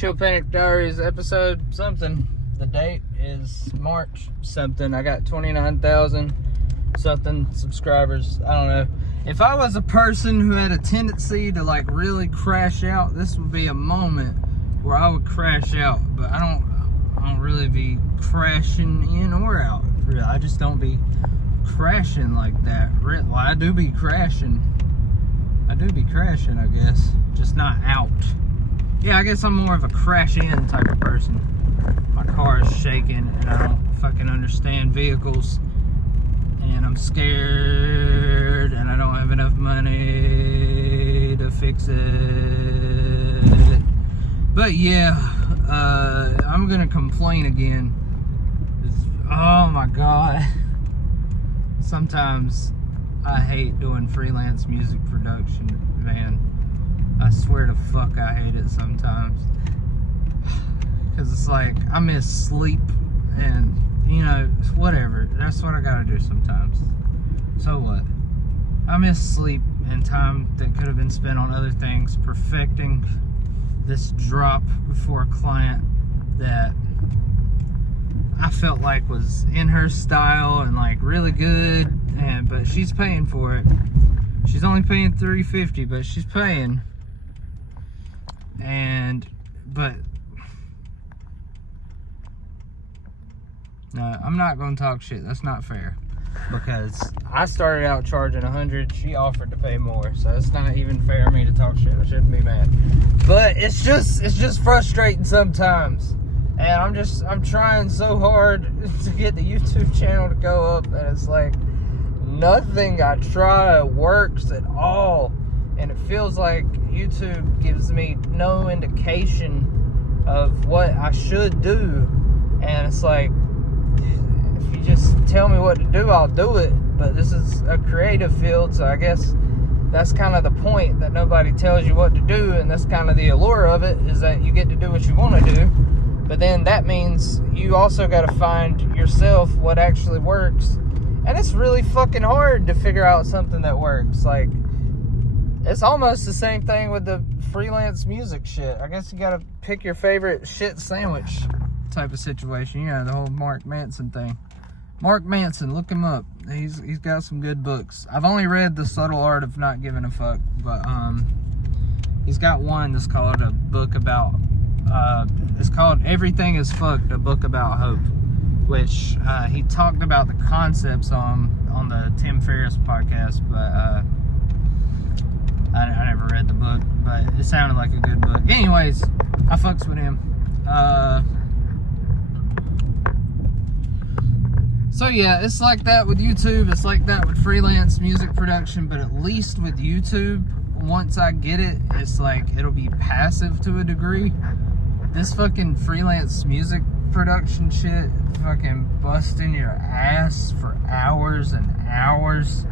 Chill Panic Diaries episode something. The date is March something. I got 29,000 something subscribers. I don't know. If I was a person who had a tendency to like really crash out, this would be a moment where I would crash out. But I don't really be crashing in or out. Really, I just don't be crashing like that. Well, I do be crashing. I guess. Just not out. Yeah, I guess I'm more of a crash in type of person. My car is shaking and I don't fucking understand vehicles. And I'm scared and I don't have enough money to fix it. But yeah, I'm gonna complain again. Oh my God. Sometimes I hate doing freelance music production, man. I swear to fuck I hate it sometimes. Because it's like, I miss sleep and, you know, whatever. That's what I gotta do sometimes. So what? I miss sleep and time that could have been spent on other things, perfecting this drop for a client that I felt like was in her style and like really good, but she's paying for it. She's only paying $350, but she's paying. But no, I'm not gonna talk shit. That's not fair. Because I started out charging $100, she offered to pay more, so it's not even fair of me to talk shit. I shouldn't be mad. But it's just frustrating sometimes. And I'm trying so hard to get the YouTube channel to go up, and it's like nothing I try works at all. And it feels like YouTube gives me no indication of what I should do. And it's like, if you just tell me what to do, I'll do it. But this is a creative field, so I guess that's kind of the point, that nobody tells you what to do. And that's kind of the allure of it, is that you get to do what you want to do. But then that means you also got to find yourself what actually works. And it's really fucking hard to figure out something that works. Like, it's almost the same thing with the freelance music shit. I guess you got to pick your favorite shit sandwich type of situation. You know, the whole Mark Manson thing. Mark Manson, look him up. He's got some good books. I've only read The Subtle Art of Not Giving a Fuck, but he's got one that's called a book about it's called Everything is Fucked, a book about hope, which he talked about the concepts on the Tim Ferriss podcast, but I never read the book, but it sounded like a good book. Anyways, I fucks with him. So yeah, it's like that with YouTube. It's like that with freelance music production, but at least with YouTube, once I get it, it's like it'll be passive to a degree. This fucking freelance music production shit, fucking busting your ass for hours and hours.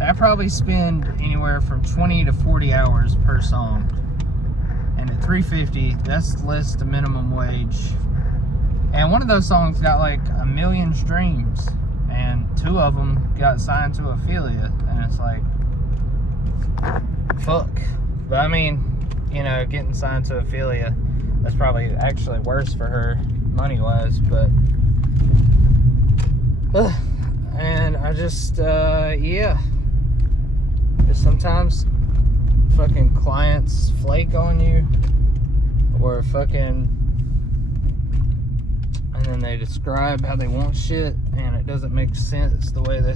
I probably spend anywhere from 20 to 40 hours per song. And at $350, that's less than minimum wage. And one of those songs got like 1 million streams. And 2 of them got signed to Affiliate. And it's like, fuck. But I mean, you know, getting signed to Affiliate, that's probably actually worse for her money-wise, but and I just yeah, just sometimes fucking clients flake on you, or fucking, and then they describe how they want shit and it doesn't make sense the way they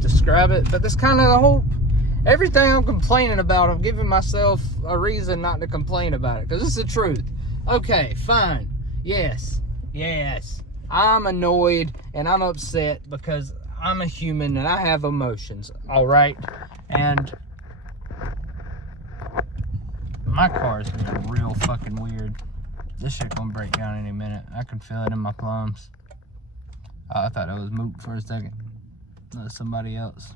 describe it. But that's kind of the whole, everything I'm complaining about, I'm giving myself a reason not to complain about it, because it's the truth. Okay, fine. Yes. I'm annoyed and I'm upset because I'm a human and I have emotions, alright? And my car is being real fucking weird. This shit gonna break down any minute. I can feel it in my plums. I thought that was Moot for a second. That was somebody else.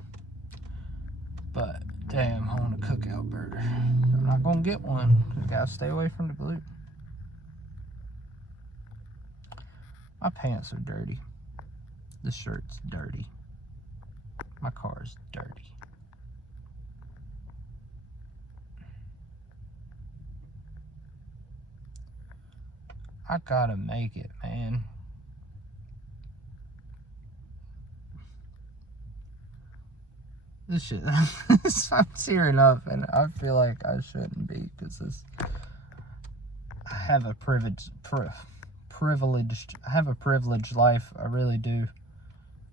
But, damn, I want a cookout burger. I'm not gonna get one. I gotta stay away from the glue. My pants are dirty. This shirt's dirty. My car's dirty. I gotta make it, man. This shit, I'm tearing up, and I feel like I shouldn't be, because I have a privileged life. I really do.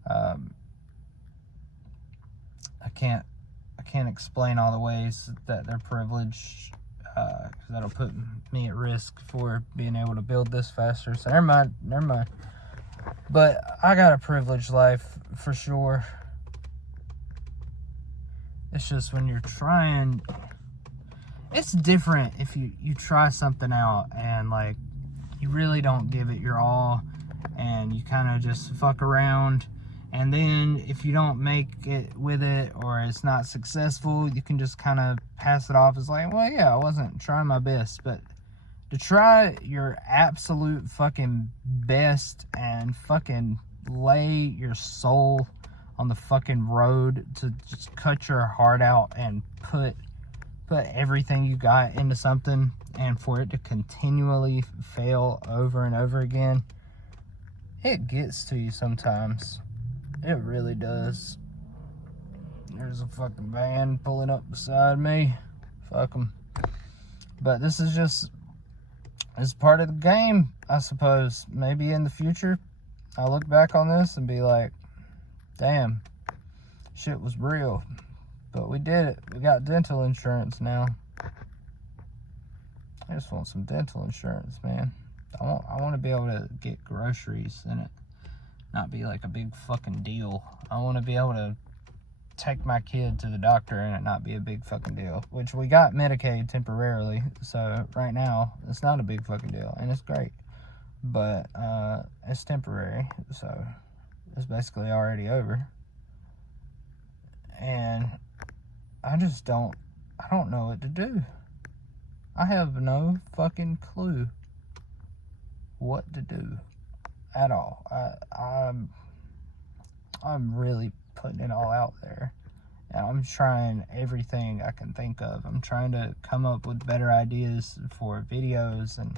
I can't explain all the ways that they're privileged, because that'll put me at risk for being able to build this faster. So never mind. But I got a privileged life for sure. It's just when you're trying, it's different if you try something out and like you really don't give it your all and you kind of just fuck around, and then if you don't make it with it or it's not successful, you can just kind of pass it off as like, well, yeah, I wasn't trying my best. But to try your absolute fucking best and fucking lay your soul on the fucking road to just cut your heart out and put everything you got into something, and for it to continually fail over and over again, it gets to you sometimes. It really does. There's a fucking van pulling up beside me. Fuck them. But this is part of the game, I suppose. Maybe in the future, I'll look back on this and be like, damn, shit was real. But we did it. We got dental insurance now. I just want some dental insurance, man. I want to be able to get groceries and it not be like a big fucking deal. I want to be able to take my kid to the doctor and it not be a big fucking deal. Which we got Medicaid temporarily, so right now it's not a big fucking deal, and it's great. But it's temporary, so it's basically already over. And I don't know what to do. I have no fucking clue what to do at all. I'm really putting it all out there. And I'm trying everything I can think of. I'm trying to come up with better ideas for videos and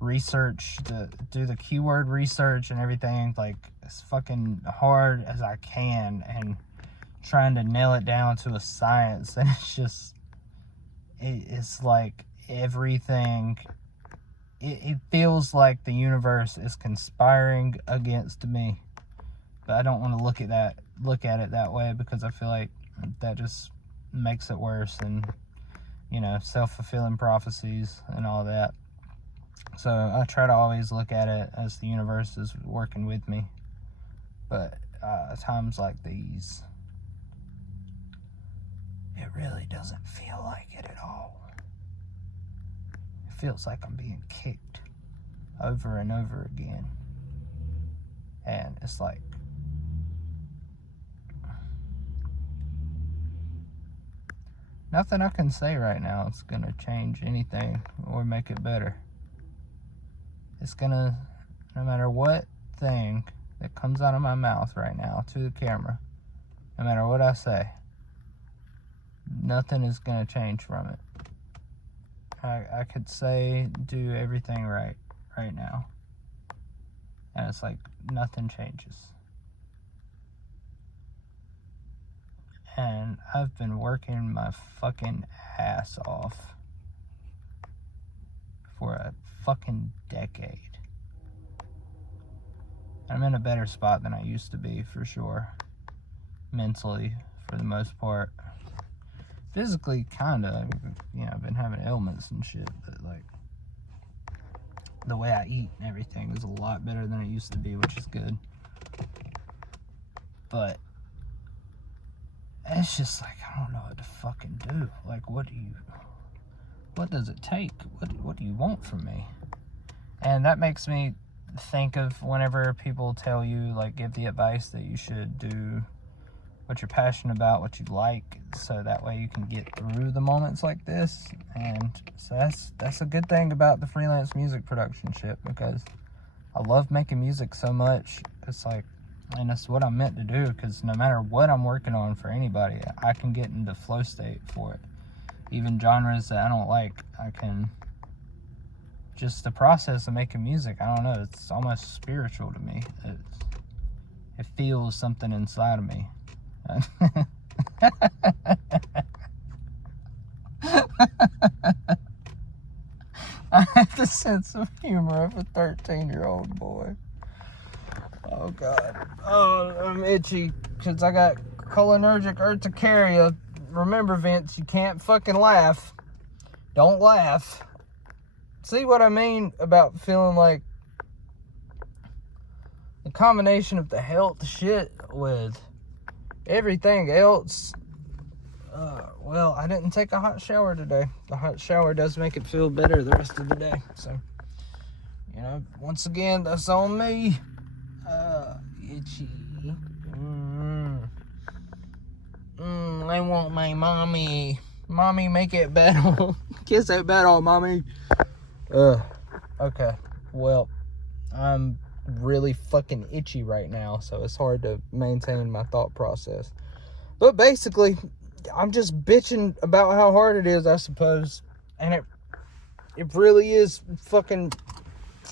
research, to do the keyword research and everything like as fucking hard as I can, and trying to nail it down to a science. And it's like everything, it feels like the universe is conspiring against me. But I don't want to look at it that way, because I feel like that just makes it worse, and self-fulfilling prophecies and all that. So I try to always look at it as the universe is working with me. But times like these, it really doesn't feel like it at all. It feels like I'm being kicked over and over again. And it's like, nothing I can say right now is going to change anything or make it better. It's going to, no matter what thing that comes out of my mouth right now to the camera, no matter what I say, nothing is going to change from it. I could say, do everything right now, and it's like nothing changes. And I've been working my fucking ass off for a fucking decade. I'm in a better spot than I used to be, for sure. Mentally, for the most part. Physically, kinda. I've been having ailments and shit, but like, the way I eat and everything is a lot better than it used to be, which is good. But it's just like, I don't know what to fucking do. Like, what does it take? What do you want from me? And that makes me think of whenever people tell you, like, give the advice that you should do what you're passionate about, what you like, so that way you can get through the moments like this. And so that's a good thing about the freelance music production shit, because I love making music so much. It's like, and it's what I'm meant to do, because no matter what I'm working on for anybody, I can get into flow state for it. Even genres that I don't like, I can just the process of making music. I don't know. It's almost spiritual to me. It feels something inside of me. I have the sense of humor of a 13-year-old boy. Oh, God. Oh, I'm itchy because I got cholinergic urticaria. Remember, Vince, you can't fucking laugh. Don't laugh. See what I mean about feeling like the combination of the health shit with everything else. Well, I didn't take a hot shower today. The hot shower does make it feel better the rest of the day. So, you know, once again, that's on me. Itchy. I want my mommy. Mommy, make it better. Kiss it better, mommy. Okay. Well, I'm really fucking itchy right now, so it's hard to maintain my thought process. But basically, I'm just bitching about how hard it is, I suppose. And it really is fucking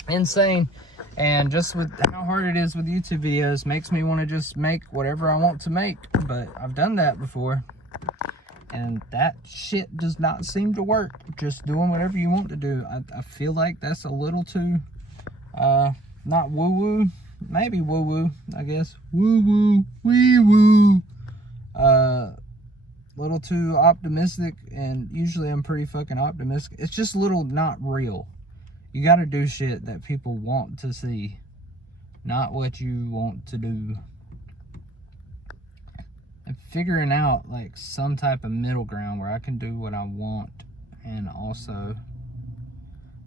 insane. And just with how hard it is with YouTube videos makes me want to just make whatever I want to make. But I've done that before. And that shit does not seem to work. Just doing whatever you want to do. I feel like that's a little too, not woo-woo. Maybe woo-woo, I guess. Woo-woo, wee-woo. Little too optimistic. And usually I'm pretty fucking optimistic. It's just a little not real. You gotta do shit that people want to see. Not what you want to do. And figuring out like some type of middle ground where I can do what I want and also,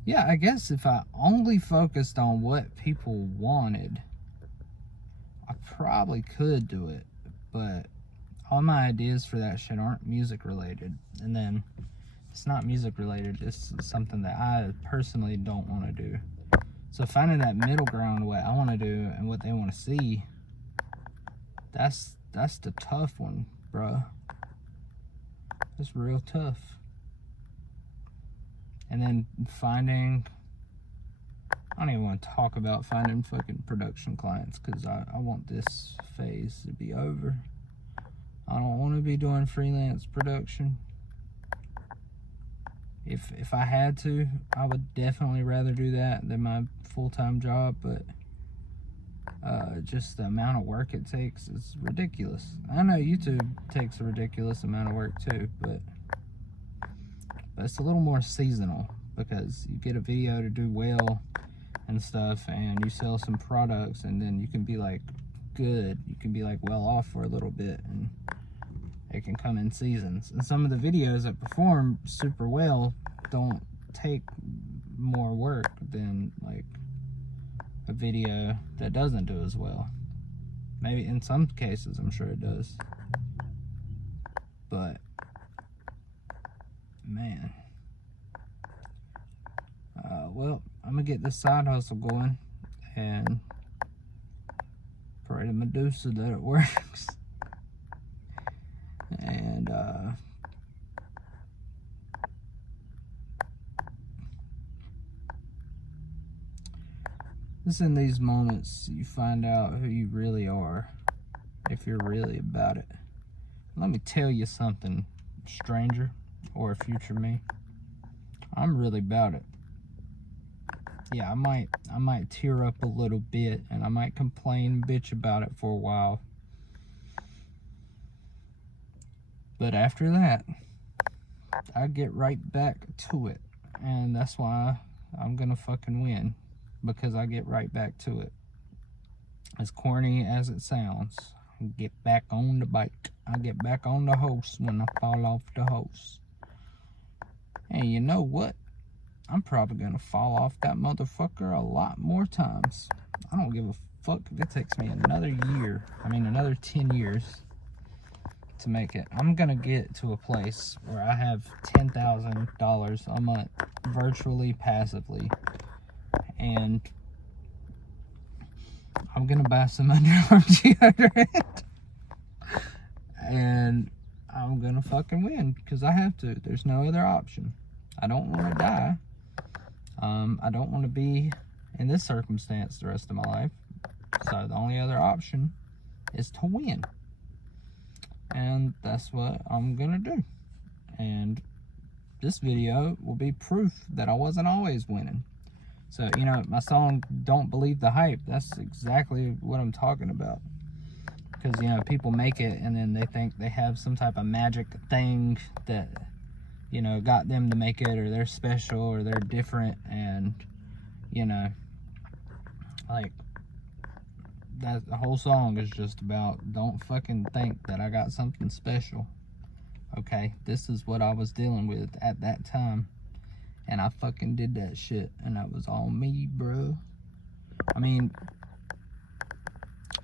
yeah, I guess if I only focused on what people wanted, I probably could do it, but all my ideas for that shit aren't music related. And then it's not music related, it's something that I personally don't want to do. So finding that middle ground, what I want to do and what they want to see, that's the tough one, bruh. It's real tough. And then finding, I don't even want to talk about finding fucking production clients, because I want this phase to be over. I don't want to be doing freelance production. If I had to, I would definitely rather do that than my full-time job, but just the amount of work it takes is ridiculous. I know YouTube takes a ridiculous amount of work too, but it's a little more seasonal, because you get a video to do well and stuff, and you sell some products, and then you can be like good, you can be like well off for a little bit, and it can come in seasons. And some of the videos that perform super well don't take more work than like a video that doesn't do as well. Maybe in some cases, I'm sure it does. But man, well, I'm gonna get this side hustle going and pray to Medusa that it works. And it's in these moments you find out who you really are, if you're really about it. Let me tell you something, stranger or future me. I'm really about it. Yeah, I might tear up a little bit, and I might complain, bitch about it for a while. But after that, I get right back to it. And that's why I'm gonna fucking win. Because I get right back to it. As corny as it sounds, I get back on the bike. I get back on the horse when I fall off the horse. And you know what? I'm probably gonna fall off that motherfucker a lot more times. I don't give a fuck if it takes me another 10 years to make it. I'm gonna get to a place where I have $10,000 a month virtually passively, and I'm gonna buy some Under Armour deodorant and I'm gonna fucking win, because I have to. There's no other option. I don't want to die. I don't want to be in this circumstance the rest of my life. So the only other option is to win. And that's what I'm gonna do. And this video will be proof that I wasn't always winning. So, you know, my song, Don't Believe the Hype, that's exactly what I'm talking about. Because, you know, people make it and then they think they have some type of magic thing that, you know, got them to make it, or they're special, or they're different. And, you know, like, that the whole song is just about, don't fucking think that I got something special. Okay, this is what I was dealing with at that time, and I fucking did that shit, and that was all me, bro. I mean,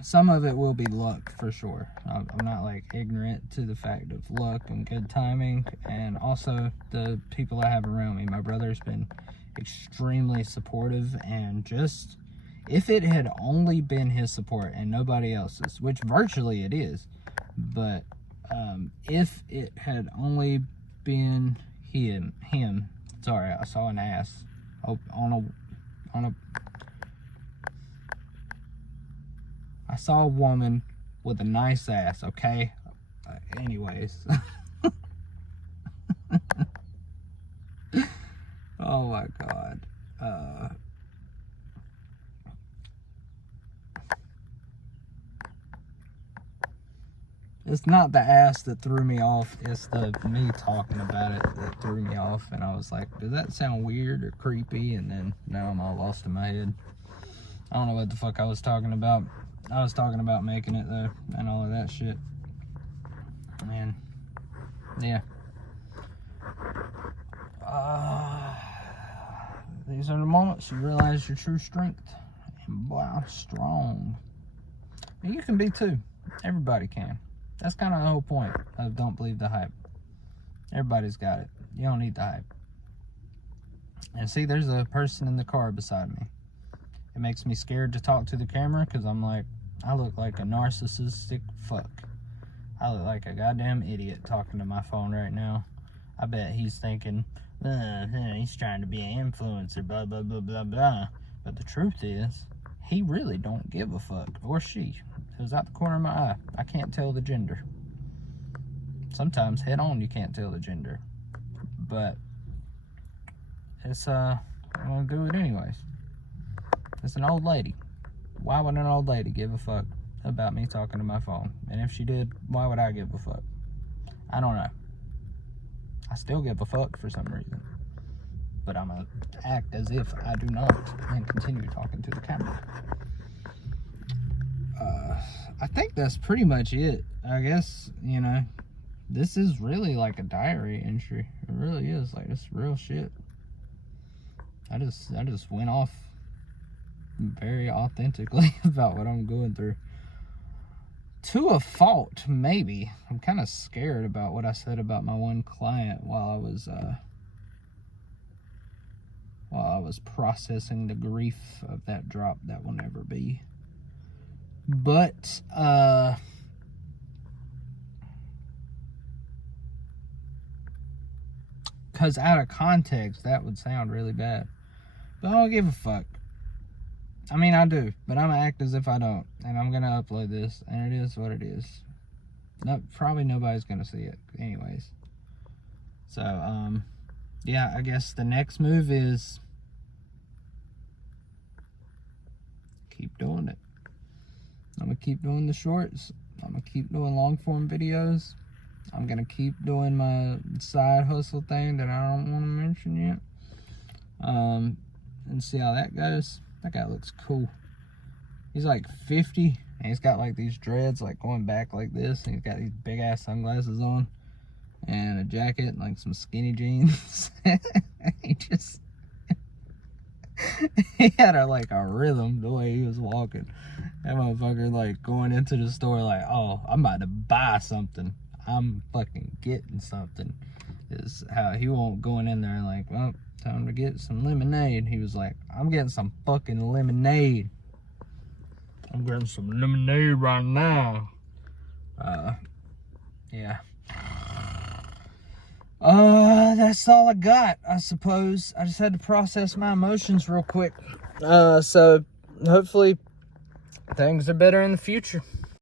some of it will be luck for sure. I'm not like ignorant to the fact of luck and good timing, and also the people I have around me. My brother's been extremely supportive, and just, if it had only been his support and nobody else's, which virtually it is, but if it had only been him, sorry, I saw an ass I saw a woman with a nice ass, okay? Anyways. Oh my God. It's not the ass that threw me off, it's the me talking about it that threw me off. And I was like, does that sound weird or creepy? And then now I'm all lost in my head. I don't know what the fuck I was talking about. I was talking about making it though, and all of that shit. And yeah. These are the moments you realize your true strength. And boy, I'm strong. And you can be too. Everybody can. That's kind of the whole point of Don't Believe the Hype. Everybody's got it. You don't need the hype. And see, there's a person in the car beside me. It makes me scared to talk to the camera because I'm like, I look like a narcissistic fuck. I look like a goddamn idiot talking to my phone right now. I bet he's thinking, he's trying to be an influencer, blah, blah, blah, blah, blah. But the truth is, he really don't give a fuck. Or she. It was out the corner of my eye. I can't tell the gender. Sometimes head on you can't tell the gender. But it's I'm gonna do it anyways. It's an old lady. Why would an old lady give a fuck about me talking to my phone? And if she did, why would I give a fuck? I don't know. I still give a fuck for some reason. But I'm gonna act as if I do not and continue talking to the camera. I think that's pretty much it. I guess, you know, this is really like a diary entry. It really is. Like, it's real shit. I just went off very authentically about what I'm going through. To a fault, maybe. I'm kind of scared about what I said about my one client while I was processing the grief of that drop that will never be. But because out of context that would sound really bad, but I don't give a fuck. I mean, I do, but I'm gonna act as if I don't, and I'm gonna upload this, and it is what it is. No, probably nobody's gonna see it anyways. So yeah, I guess the next move is keep doing it. I'm gonna keep doing the shorts. I'm gonna keep doing long form videos. I'm gonna keep doing my side hustle thing that I don't want to mention yet. And see how that goes. That guy looks cool. He's like 50 and he's got like these dreads like going back like this, and he's got these big ass sunglasses on and a jacket and like some skinny jeans. He had a rhythm the way he was walking. That motherfucker like going into the store like, oh, I'm about to buy something. I'm fucking getting something. Is how he won't going in there like, well, time to get some lemonade. He was like, I'm getting some fucking lemonade. I'm getting some lemonade right now. Yeah. That's all I got, I suppose. I just had to process my emotions real quick. So hopefully things are better in the future.